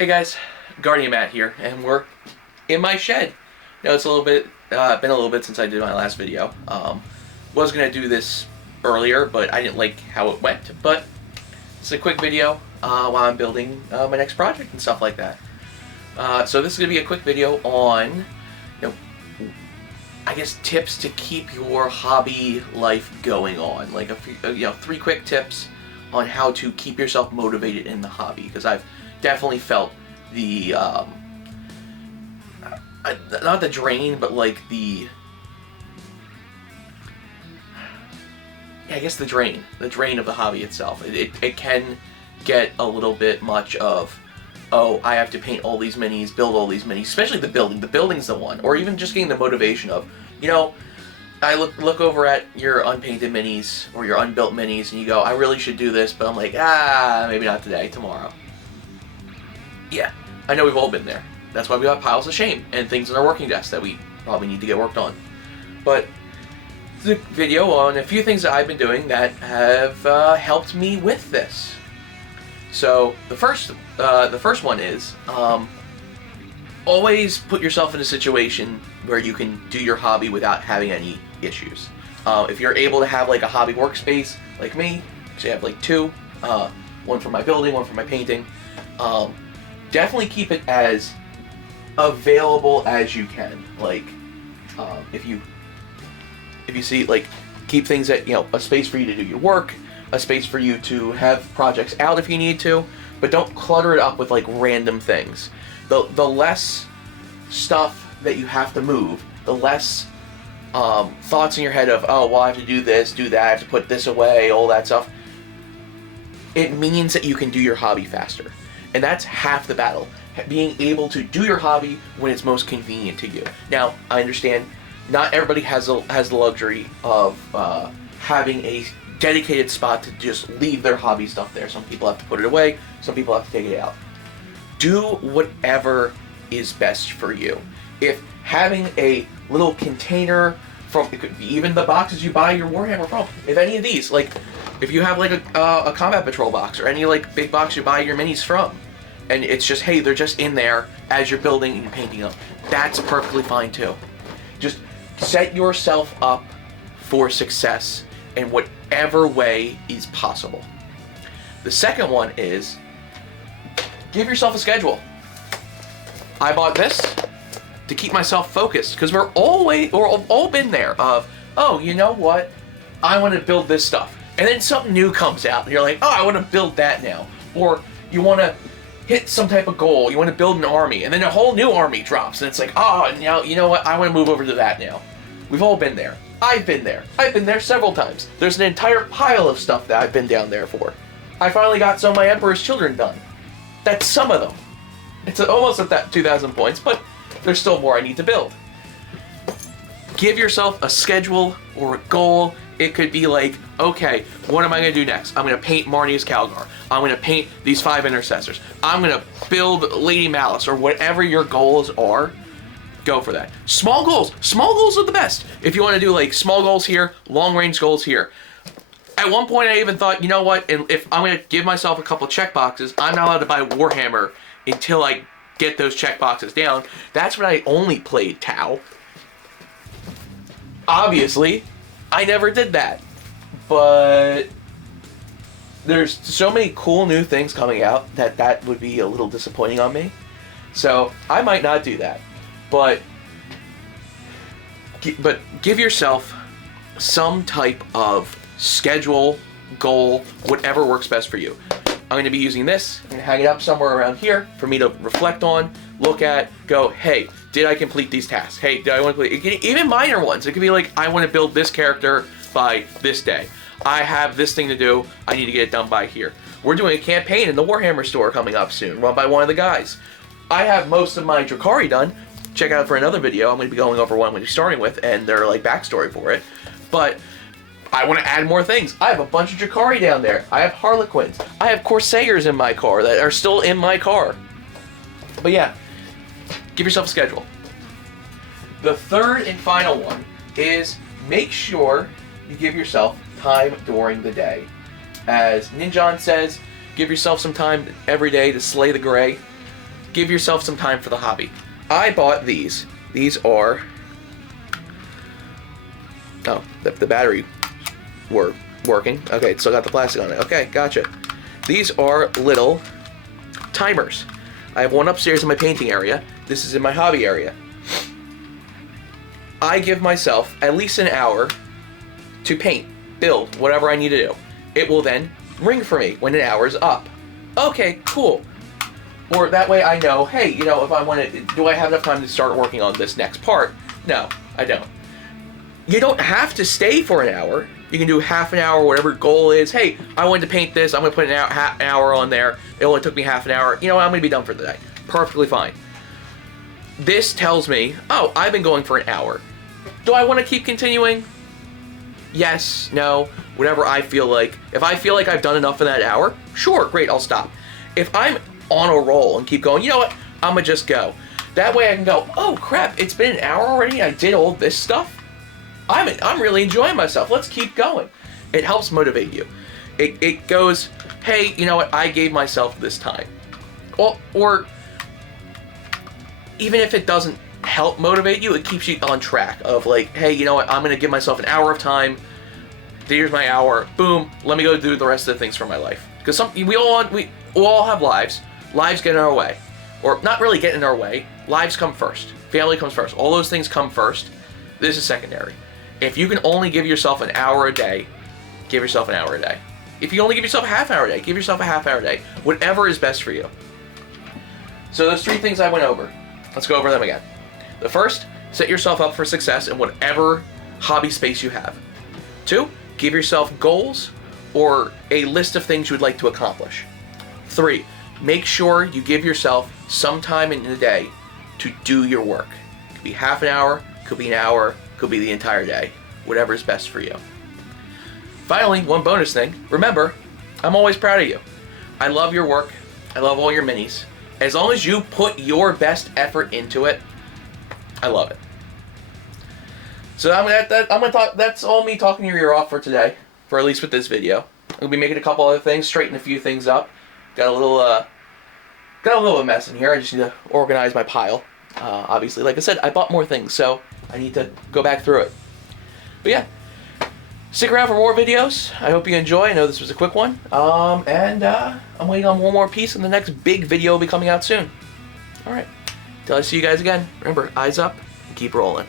Hey guys, Guardian Matt here, and we're in my shed. Now it's a little bit, been a little bit since I did my last video. Was gonna do this earlier, but I didn't like how it went. But it's a quick video while I'm building my next project and stuff like that. So this is gonna be a quick video on, I guess tips to keep your hobby life going on. Like a few, 3 quick tips on how to keep yourself motivated in the hobby, because I've definitely felt the not the drain, but like the the drain of the hobby itself. It can get a little bit much of, oh, I have to paint all these minis, build all these minis, especially the building. The building's the one, or even just getting the motivation of, I look over at your unpainted minis or your unbuilt minis, and you go, I really should do this, but I'm like, maybe not today, tomorrow. Yeah, I know we've all been there. That's why we got piles of shame and things on our working desk that we probably need to get worked on. But the video on a few things that I've been doing that have helped me with this. So the first one is always put yourself in a situation where you can do your hobby without having any issues. If you're able to have like a hobby workspace like me, actually I have like 2, one for my building, one for my painting. Definitely keep it as available as you can. Like, if you see, like, keep things at, a space for you to do your work, a space for you to have projects out if you need to, but don't clutter it up with like random things. The less stuff that you have to move, the less thoughts in your head of, oh, well, I have to do this, do that, I have to put this away, all that stuff. It means that you can do your hobby faster. And that's half the battle, being able to do your hobby when it's most convenient to you. Now, I understand not everybody has the luxury of having a dedicated spot to just leave their hobby stuff there. Some people have to put it away, some people have to take it out. Do whatever is best for you. If having a little container it could be even the boxes you buy your Warhammer from, if any of these, like, if you have like a Combat Patrol box or any like big box you buy your minis from, and it's just, hey, they're just in there as you're building and painting them, that's perfectly fine too. Just set yourself up for success in whatever way is possible. The second one is give yourself a schedule. I bought this to keep myself focused, because we've all been there of, oh, you know what? I want to build this stuff. And then something new comes out, and you're like, oh, I want to build that now. Or you want to hit some type of goal, you want to build an army, and then a whole new army drops, and it's like, oh, now, you know what, I want to move over to that now. We've all been there. I've been there. I've been there several times. There's an entire pile of stuff that I've been down there for. I finally got some of my Emperor's Children done. That's some of them. It's almost at that 2,000 points, but there's still more I need to build. Give yourself a schedule or a goal. It could be like, okay, what am I going to do next? I'm going to paint Marneus Calgar. I'm going to paint these 5 intercessors. I'm going to build Lady Malice, or whatever your goals are. Go for that. Small goals. Small goals are the best. If you want to do like small goals here, long range goals here. At one point I even thought, you know what, if I'm going to give myself a couple check boxes, I'm not allowed to buy Warhammer until I get those check boxes down. That's when I only played Tau. Obviously, I never did that. But there's so many cool new things coming out that would be a little disappointing on me. So I might not do that. But give yourself some type of schedule, goal, whatever works best for you. I'm going to be using this. I'm going to hang it up somewhere around here for me to reflect on, look at, go, hey, did I complete these tasks? Hey, did I want to complete, even minor ones. It could be like, I want to build this character by this day. I have this thing to do. I need to get it done by here. We're doing a campaign in the Warhammer store coming up soon, run by one of the guys. I have most of my Drukhari done. Check out for another video. I'm going to be going over one I'm going to be starting with, and their like backstory for it. But I want to add more things. I have a bunch of Drukhari down there. I have Harlequins. I have Corsairs in my car that are still in my car. But yeah, give yourself a schedule. The third and final one is make sure you give yourself time during the day. As Ninjon says, give yourself some time every day to slay the gray. give yourself some time for the hobby. I bought these. These are... Oh, the battery were working. Okay, still got the plastic on it. Okay, gotcha. These are little timers. I have one upstairs in my painting area. This is in my hobby area. I give myself at least an hour to paint, build, whatever I need to do. It will then ring for me when an hour's up. Okay, cool. Or that way I know, hey, you know, if I want to, do I have enough time to start working on this next part? No, I don't. You don't have to stay for an hour. You can do half an hour, whatever goal is. Hey, I wanted to paint this. I'm going to put an hour on there. It only took me half an hour. You know what? I'm going to be done for the day. Perfectly fine. This tells me, oh, I've been going for an hour. Do I want to keep continuing? Yes, no, whatever I feel like. If I feel like I've done enough in that hour, sure, great, I'll stop. If I'm on a roll and keep going, you know what? I'm going to just go. That way I can go, oh, crap, it's been an hour already. I did all this stuff. I'm really enjoying myself. Let's keep going. It helps motivate you. It goes, hey, you know what? I gave myself this time. Or even if it doesn't help motivate you, it keeps you on track of like, hey, you know what? I'm going to give myself an hour of time. Here's my hour. Boom. Let me go do the rest of the things for my life. Because we all have lives. Lives get in our way. Or not really get in our way. Lives come first. Family comes first. All those things come first. This is secondary. If you can only give yourself an hour a day, give yourself an hour a day. If you only give yourself a half hour a day, give yourself a half hour a day. Whatever is best for you. So those 3 things I went over. Let's go over them again. The first, set yourself up for success in whatever hobby space you have. 2, give yourself goals or a list of things you would like to accomplish. 3, make sure you give yourself some time in the day to do your work. It could be half an hour, could be an hour, could be the entire day. Whatever is best for you. Finally, one bonus thing. Remember, I'm always proud of you. I love your work. I love all your minis. As long as you put your best effort into it, I love it. So I'm gonna talk. That's all me talking your ear off for today. For at least with this video, I'm gonna be making a couple other things, straighten a few things up. Got a little mess in here. I just need to organize my pile. Obviously, like I said, I bought more things, so I need to go back through it. But yeah, stick around for more videos. I hope you enjoy. I know this was a quick one. I'm waiting on one more piece, and the next big video will be coming out soon. All right. Till I see you guys again, remember, eyes up and keep rolling.